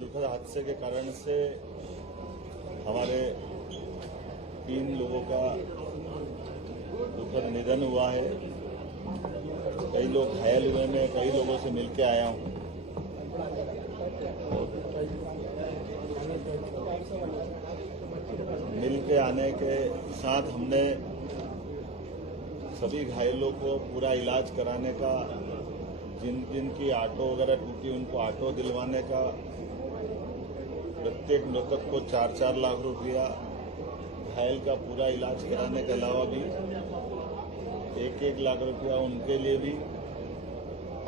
दुखद हादसे के कारण से हमारे 3 लोगों का दुखद निधन हुआ है। कई लोग घायल हुए। मैं कई लोगों से मिलके आया हूँ। मिल के आने के साथ हमने सभी घायलों को पूरा इलाज कराने का, जिनकी ऑटो वगैरह टूटी उनको ऑटो दिलवाने का, प्रत्येक मृतक को 4-4 लाख रुपया, घायल का पूरा इलाज कराने के अलावा भी 1-1 लाख रुपया उनके लिए भी,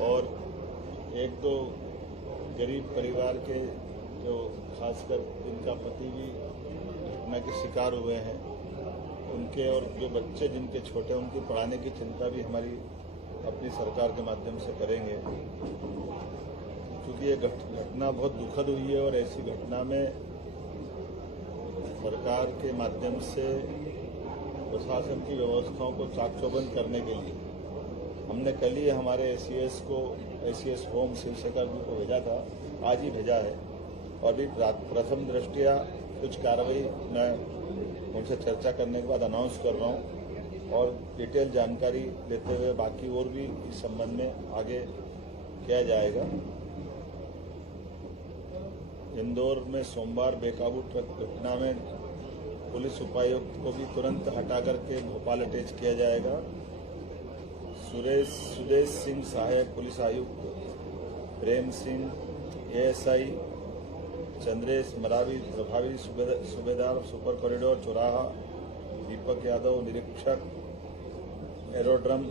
और 1-2 गरीब परिवार के जो खासकर जिनका पति भी घटना के शिकार हुए हैं उनके, और जो बच्चे जिनके छोटे उनकी पढ़ाने की चिंता भी हमारी अपनी सरकार के माध्यम से करेंगे, क्योंकि ये घटना बहुत दुखद हुई है। और ऐसी घटना में सरकार के माध्यम से प्रशासन की व्यवस्थाओं को चाक-चौबंद करने के लिए हमने कल ही हमारे एसीएस होम शिवशंकर जी को भेजा था, आज ही भेजा है। और भी प्रथम दृष्टया कुछ कार्रवाई मैं उनसे चर्चा करने के बाद अनाउंस कर रहा हूं, और डिटेल जानकारी लेते हुए बाकी और भी इस संबंध में आगे किया जाएगा। इंदौर में सोमवार बेकाबू ट्रक घटना में पुलिस उपायुक्त को भी तुरंत हटा करके भोपाल अटैच किया जाएगा। सुदेश सिंह सहायक पुलिस आयुक्त, प्रेम सिंह एएसआई, चंद्रेश मरावी प्रभावी सूबेदार सुपर कॉरिडोर चौराहा, दीपक यादव निरीक्षक एरोड्रम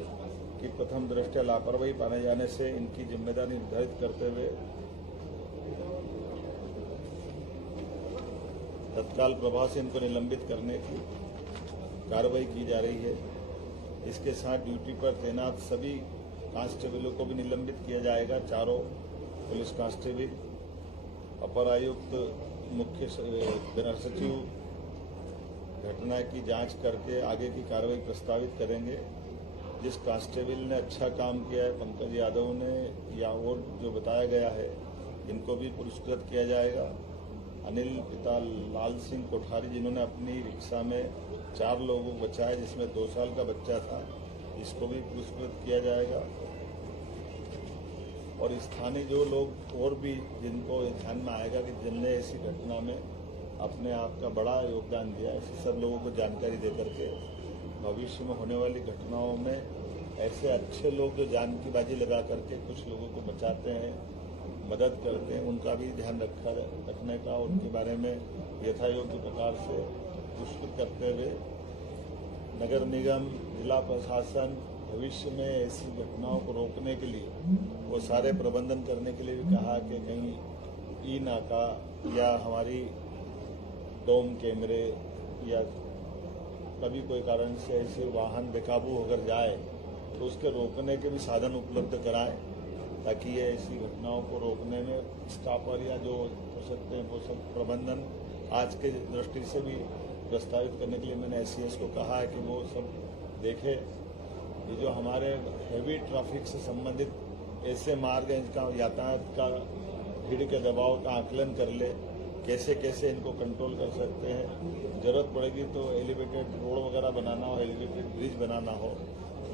की प्रथम दृष्टया लापरवाही पाने जाने से इनकी जिम्मेदारी निर्धारित करते हुए तत्काल प्रभाव से इनको निलंबित करने की कार्रवाई की जा रही है। इसके साथ ड्यूटी पर तैनात सभी कांस्टेबलों को भी निलंबित किया जाएगा। 4 पुलिस कांस्टेबल, अपर आयुक्त, मुख्य जनरल सचिव घटना की जांच करके आगे की कार्रवाई प्रस्तावित करेंगे। जिस कांस्टेबल ने अच्छा काम किया है, पंकज यादव ने, या और जो बताया गया है, इनको भी पुरस्कृत किया जाएगा। अनिल पिता लाल सिंह कोठारी, जिन्होंने अपनी रिक्शा में 4 लोगों को बचाया जिसमें 2 साल का बच्चा था, इसको भी पुरस्कृत किया जाएगा। और स्थानीय जो लोग और भी जिनको ध्यान में आएगा कि जिनने ऐसी घटना में अपने आप का बड़ा योगदान दिया, ऐसे सब लोगों को जानकारी दे करके भविष्य में होने वाली घटनाओं में ऐसे अच्छे लोग जो जान की बाजी लगा करके कुछ लोगों को बचाते हैं, मदद करते हैं, उनका भी ध्यान रखने का, उनके बारे में यथायोग्य प्रकार से पुरस्कृत करते हुए नगर निगम, जिला प्रशासन भविष्य में ऐसी घटनाओं को रोकने के लिए वो सारे प्रबंधन करने के लिए भी कहा कि कहीं ई नाका या हमारी डोम कैमरे या कभी कोई कारण से ऐसे वाहन बेकाबू होकर जाए तो उसके रोकने के भी साधन उपलब्ध कराएं, ताकि ये ऐसी घटनाओं को रोकने में स्टाफर या जो हो सकते हैं वो सब प्रबंधन आज के दृष्टि से भी प्रस्तावित करने के लिए मैंने एसीएस को कहा है कि वो सब देखे। ये जो हमारे हैवी ट्रैफिक से संबंधित ऐसे मार्ग हैं जिनका यातायात का भीड़ के दबाव का आकलन कर ले, कैसे कैसे इनको कंट्रोल कर सकते हैं। जरूरत पड़ेगी तो एलिवेटेड रोड वगैरह बनाना हो, एलिवेटेड ब्रिज बनाना हो,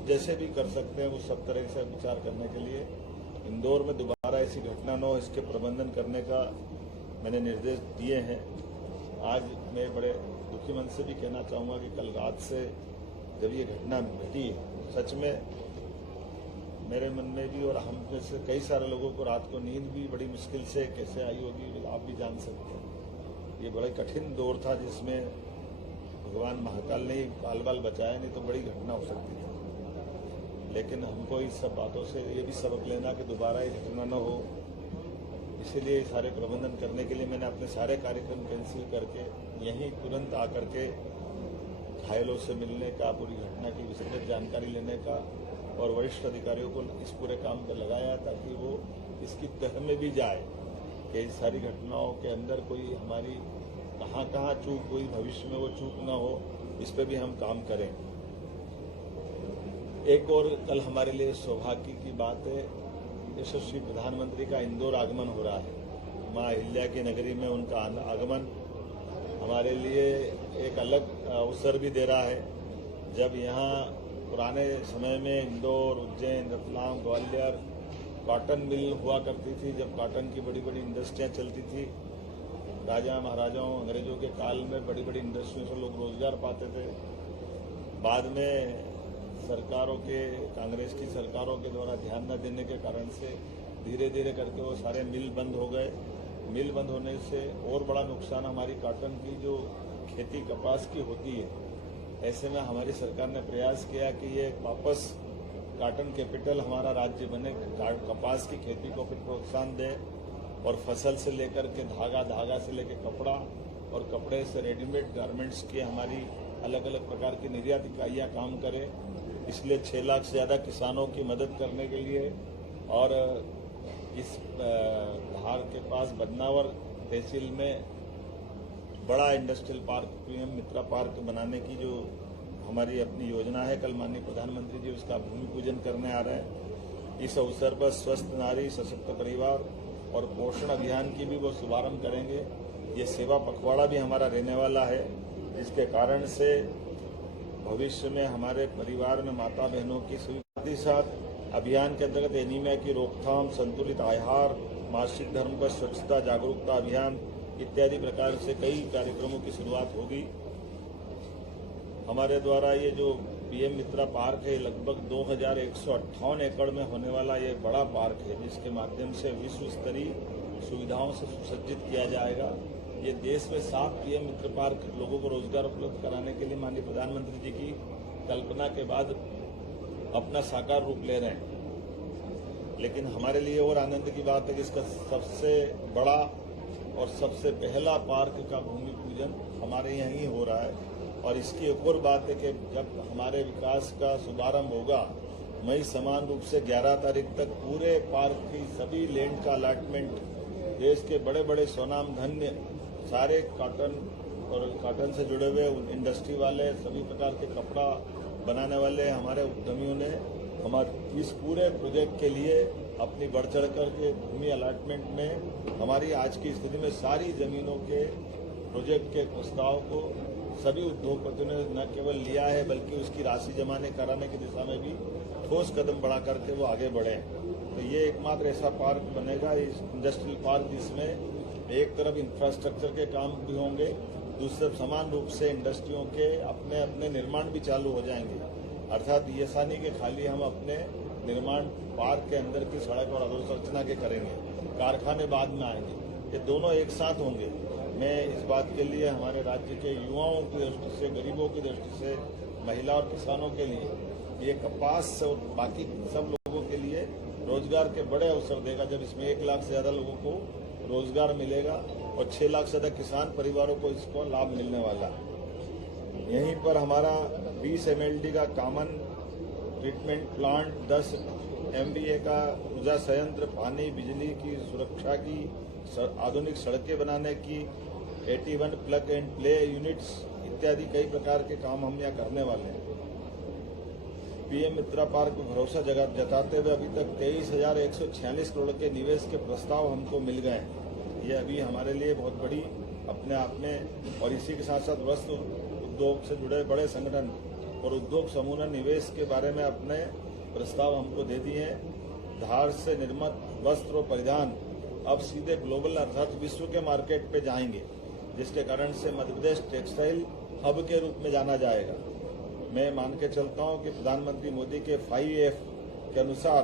जैसे भी कर सकते हैं वो सब तरह से विचार करने के लिए इंदौर में दोबारा ऐसी घटना न हो, इसके प्रबंधन करने का मैंने निर्देश दिए हैं। आज मैं बड़े दुखी मन से भी कहना चाहूँगा कि कल रात से जब ये घटना घटी, सच में मेरे मन में भी और हम जैसे कई सारे लोगों को रात को नींद भी बड़ी मुश्किल से कैसे आई होगी, आप भी जान सकते हैं। ये बड़ा कठिन दौर था जिसमें भगवान महाकाल ने बाल बाल बचाया, नहीं तो बड़ी घटना हो सकती थी। लेकिन हमको इस सब बातों से ये भी सबक लेना कि दोबारा ये घटना न हो, इसीलिए सारे प्रबंधन करने के लिए मैंने अपने सारे कार्यक्रम कैंसिल करके यहीं तुरंत आकर के घायलों से मिलने का, पूरी घटना की विस्तृत जानकारी लेने का और वरिष्ठ अधिकारियों को इस पूरे काम पर लगाया, ताकि वो इसकी तह में भी जाए कि इस सारी घटनाओं के अंदर कोई हमारी कहाँ चूक हुई, भविष्य में वो चूक न हो, इस पर भी हम काम करें। एक और कल हमारे लिए सौभाग्य की बात है, यशस्वी प्रधानमंत्री का इंदौर आगमन हो रहा है। माँ अहिल्या की नगरी में उनका आगमन हमारे लिए एक अलग अवसर भी दे रहा है। जब यहाँ पुराने समय में इंदौर, उज्जैन, रतलाम, ग्वालियर कॉटन मिल हुआ करती थी, जब कॉटन की बड़ी बड़ी इंडस्ट्रियाँ चलती थी, राजा महाराजाओं अंग्रेजों के काल में बड़ी बड़ी इंडस्ट्रियों से लोग रोजगार पाते थे। बाद में सरकारों के, कांग्रेस की सरकारों के द्वारा ध्यान न देने के कारण से धीरे धीरे करके वो सारे मिल बंद हो गए। मिल बंद होने से और बड़ा नुकसान हमारी कॉटन की जो खेती कपास की होती है। ऐसे में हमारी सरकार ने प्रयास किया कि ये वापस कॉटन कैपिटल हमारा राज्य बने, कपास की खेती को फिर प्रोत्साहन दे और फसल से लेकर के धागा, धागा से लेकर कपड़ा और कपड़े से रेडीमेड गारमेंट्स की हमारी अलग अलग प्रकार की निर्यात इकाइयाँ काम करें। इसलिए 6 लाख से ज़्यादा किसानों की मदद करने के लिए और इस धार के पास बदनावर तहसील में बड़ा इंडस्ट्रियल पार्क, पीएम मित्रा पार्क बनाने की जो हमारी अपनी योजना है, कल माननीय प्रधानमंत्री जी उसका भूमि पूजन करने आ रहे हैं। इस अवसर पर स्वस्थ नारी, सशक्त परिवार और पोषण अभियान की भी वो शुभारंभ करेंगे। ये सेवा पखवाड़ा भी हमारा रहने वाला है, जिसके कारण से भविष्य में हमारे परिवार में माता बहनों की सुविधा के साथ अभियान के अंतर्गत एनीमिया की रोकथाम, संतुलित आहार, मासिक धर्म पर स्वच्छता जागरूकता अभियान इत्यादि प्रकार से कई कार्यक्रमों की शुरुआत होगी। हमारे द्वारा ये जो पीएम मित्रा पार्क है, लगभग 2158 एकड़ में होने वाला ये बड़ा पार्क है, जिसके माध्यम से विश्व स्तरीय सुविधाओं से सुसज्जित किया जाएगा। ये देश में 7 पीएम मित्र पार्क लोगों को रोजगार उपलब्ध कराने के लिए माननीय प्रधानमंत्री जी की कल्पना के बाद अपना साकार रूप ले रहे हैं। लेकिन हमारे लिए और आनंद की बात है कि इसका सबसे बड़ा और सबसे पहला पार्क का भूमि पूजन हमारे यहाँ ही हो रहा है। और इसकी एक और बात है कि जब हमारे विकास का शुभारंभ होगा, मई समान रूप से 11 तारीख तक पूरे पार्क की सभी लैंड का अलॉटमेंट, देश के बड़े बड़े स्वनाम धन्य सारे कॉटन और कॉटन से जुड़े हुए इंडस्ट्री वाले, सभी प्रकार के कपड़ा बनाने वाले हमारे उद्यमियों ने हमारे इस पूरे प्रोजेक्ट के लिए अपनी बढ़ चढ़ कर के भूमि अलॉटमेंट में हमारी आज की स्थिति में सारी जमीनों के प्रोजेक्ट के प्रस्ताव को सभी उद्योगपतियों ने न केवल लिया है, बल्कि उसकी राशि जमा कराने की दिशा में भी ठोस कदम बढ़ा करके वो आगे बढ़े। तो ये एकमात्र ऐसा पार्क बनेगा, इस इंडस्ट्रियल पार्क, जिसमें एक तरफ इंफ्रास्ट्रक्चर के काम भी होंगे, दूसरे समान रूप से इंडस्ट्रियों के अपने अपने निर्माण भी चालू हो जाएंगे। अर्थात ये नहीं कि खाली हम अपने निर्माण पार्क के अंदर की सड़क और अधोसंरचना के करेंगे, कारखाने बाद में आएंगे, ये दोनों एक साथ होंगे। मैं इस बात के लिए हमारे राज्य के युवाओं की दृष्टि से, गरीबों की दृष्टि से, महिला और किसानों के लिए ये कपास और बाकी सब लोगों के लिए रोजगार के बड़े अवसर देगा, जब इसमें 1 लाख से ज्यादा लोगों को रोजगार मिलेगा और 6 लाख से ज्यादा किसान परिवारों को इसको लाभ मिलने वाला। यहीं पर हमारा 20 MLD का कॉमन ट्रीटमेंट प्लांट, 10 MVA का ऊर्जा संयंत्र, पानी बिजली की सुरक्षा की आधुनिक सड़कें बनाने की, 81 प्लग एंड प्ले यूनिट्स इत्यादि कई प्रकार के काम हम यहाँ करने वाले हैं। पीएम मित्रा पार्क में भरोसा जताते हुए अभी तक 23,146 करोड़ के निवेश के प्रस्ताव हमको मिल गए हैं। ये अभी हमारे लिए बहुत बड़ी अपने आप में, और इसी के साथ साथ वस्त्र उद्योग से जुड़े बड़े संगठन और उद्योग समूह ने निवेश के बारे में अपने प्रस्ताव हमको दे दिए हैं। धार से निर्मित वस्त्र और परिधान अब सीधे ग्लोबल अर्थात विश्व के मार्केट पे जाएंगे, जिसके कारण से मध्य प्रदेश टेक्सटाइल हब के रूप में जाना जाएगा। मैं मान के चलता हूं कि प्रधानमंत्री मोदी के 5F के अनुसार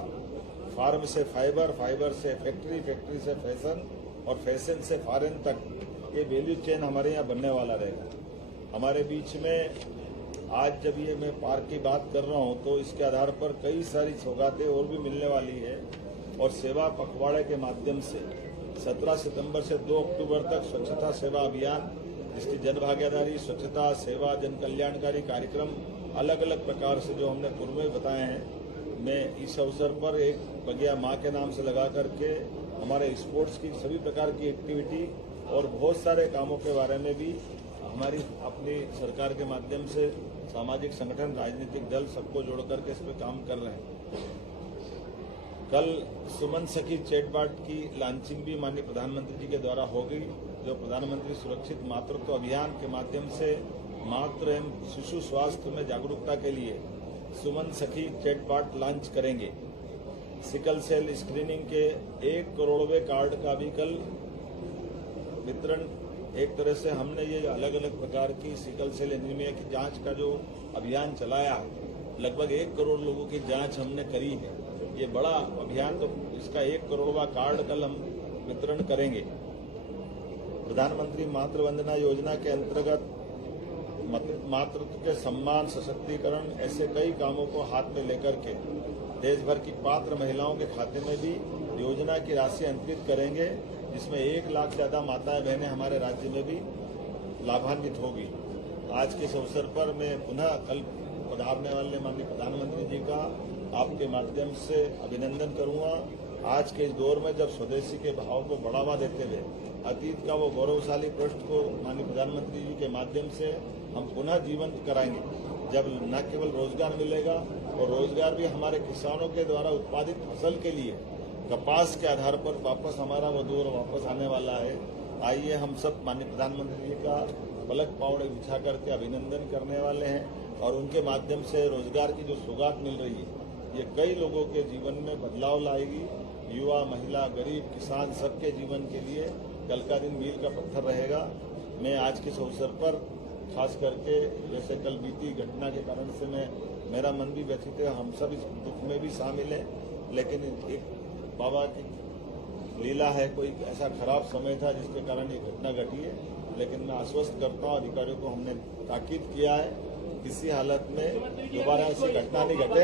फार्म से फाइबर, फाइबर से फैक्ट्री, फैक्ट्री से फैशन और फैशन से फॉरेन तक ये वैल्यू चेन हमारे यहाँ बनने वाला रहेगा। हमारे बीच में आज जब ये मैं पार्क की बात कर रहा हूँ तो इसके आधार पर कई सारी सौगातें और भी मिलने वाली है। और सेवा पखवाड़े के माध्यम से 17 सितंबर से 2 अक्टूबर तक स्वच्छता सेवा अभियान, जिसकी जन भागीदारी, स्वच्छता सेवा, जन कल्याणकारी कार्यक्रम अलग अलग प्रकार से जो हमने पूर्व में बताए हैं। मैं इस अवसर पर एक बगिया माँ के नाम से लगा करके हमारे स्पोर्ट्स की सभी प्रकार की एक्टिविटी और बहुत सारे कामों के बारे में भी हमारी अपनी सरकार के माध्यम से सामाजिक संगठन, राजनीतिक दल सबको जोड़ करके इस पर काम कर रहे हैं। कल सुमन सखी चैटबॉट की लॉन्चिंग भी माननीय प्रधानमंत्री जी के द्वारा हो गई, जो प्रधानमंत्री सुरक्षित मातृत्व अभियान के माध्यम से मातृ एवं शिशु स्वास्थ्य में जागरूकता के लिए सुमन सखी चैटबॉट लॉन्च करेंगे। सिकल सेल स्क्रीनिंग के 1 करोड़वें कार्ड का भी कल वितरण, एक तरह से हमने ये अलग अलग प्रकार की सिकल सेल एनीमिया की जांच का जो अभियान चलाया, लगभग 1 करोड़ लोगों की जांच हमने करी है। ये बड़ा अभियान, तो इसका 1 करोड़वां कार्ड कल हम वितरण करेंगे। प्रधानमंत्री मातृ वंदना योजना के अंतर्गत मातृत्व के सम्मान, सशक्तिकरण, ऐसे कई कामों को हाथ में लेकर के देश भर की पात्र महिलाओं के खाते में भी योजना की राशि अंतरित करेंगे, जिसमें 1 लाख से ज्यादा माताएं बहनें हमारे राज्य में भी लाभान्वित होगी। आज के इस अवसर पर मैं पुनः कल पधारने वाले माननीय प्रधानमंत्री जी का आपके माध्यम से अभिनंदन करूंगा। आज के इस दौर में जब स्वदेशी के भाव को बढ़ावा देते हुए अतीत का वो गौरवशाली पृष्ठ को माननीय प्रधानमंत्री जी के माध्यम से हम पुनः जीवंत कराएंगे, जब न केवल रोजगार मिलेगा और रोजगार भी हमारे किसानों के द्वारा उत्पादित फसल के लिए कपास के आधार पर वापस हमारा वो दौर वापस आने वाला है। आइए हम सब माननीय प्रधानमंत्री जी का पलक पावड़े बिछा करके अभिनंदन करने वाले हैं और उनके माध्यम से रोजगार की जो सौगात मिल रही है, ये कई लोगों के जीवन में बदलाव लाएगी। युवा, महिला, गरीब, किसान सबके जीवन के लिए कल का दिन मील का पत्थर रहेगा। मैं आज के इस अवसर पर खास करके, जैसे कल बीती घटना के कारण से मेरा मन भी व्यथित है, हम सब इस दुख में भी शामिल हैं, लेकिन एक बाबा की लीला है, कोई ऐसा खराब समय था जिसके कारण ये घटना घटी है। लेकिन मैं आश्वस्त करता हूँ अधिकारियों को, हमने ताकीद किया है किसी हालत में दोबारा ऐसी घटना नहीं घटे।